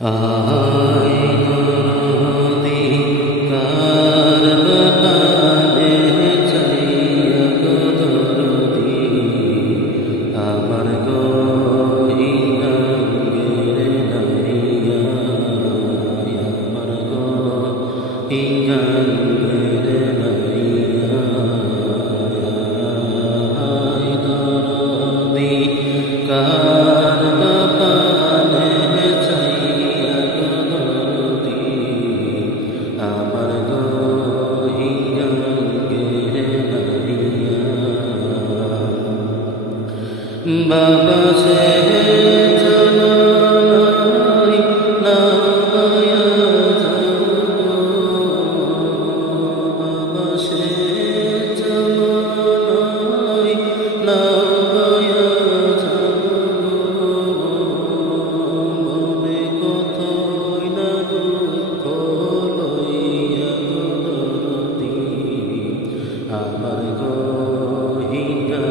আহাই নদী কার বাগানে চাইয়া গো দরদী আমার গহিনাঙ্গের নাইয়া আমার গহিনাঙ্গের নাইয়া আহাই নদী কার বাগানে চাইয়া গো দরদী আমার গহিনাঙ্গের নাইয়া বাবা সে জানাই নামায়া যাবো বাবা সে জানাই নামায়া যাবো মনে কতই না দুঃখ লইয়া গো দরদী আমার গহিনাঙ্গের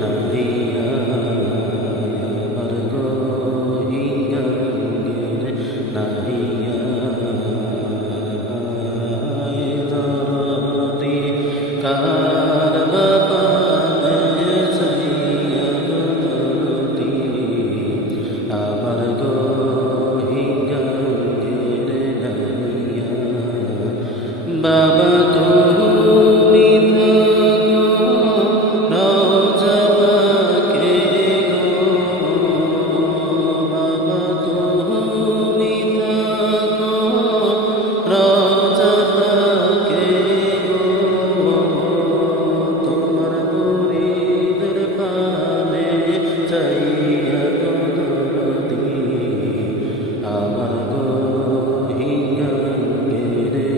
নাইয়া আমার গহিনাঙ্গের নাইয়া দরদী কার বাগানে চাইয়া গো দরদী আমার গহিনাঙ্গের নাইয়া বাবা তুমি রওজা পাকে গো বাবা তুমি রওজা পাকে গো তোমার মুরিদের পানে চাইয়া গো দরদী আমার গহিনাঙ্গের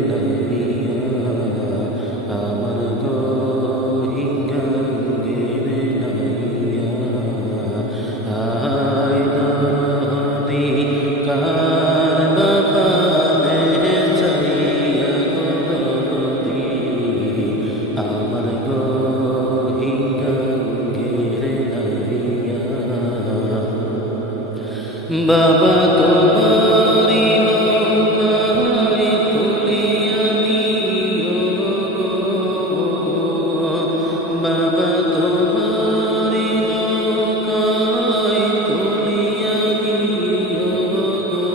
নাইয়া আমার গহিনাঙ্গের নাইয়া আহাই নদী কার বাগানে চাইয়া গো দরদী আমার গহিনাঙ্গের নাইয়া বাবা তোমারি নৌকায় তুলিয়া নিও গো বাবা তোমারি নৌকায় তুলিয়া নিও গো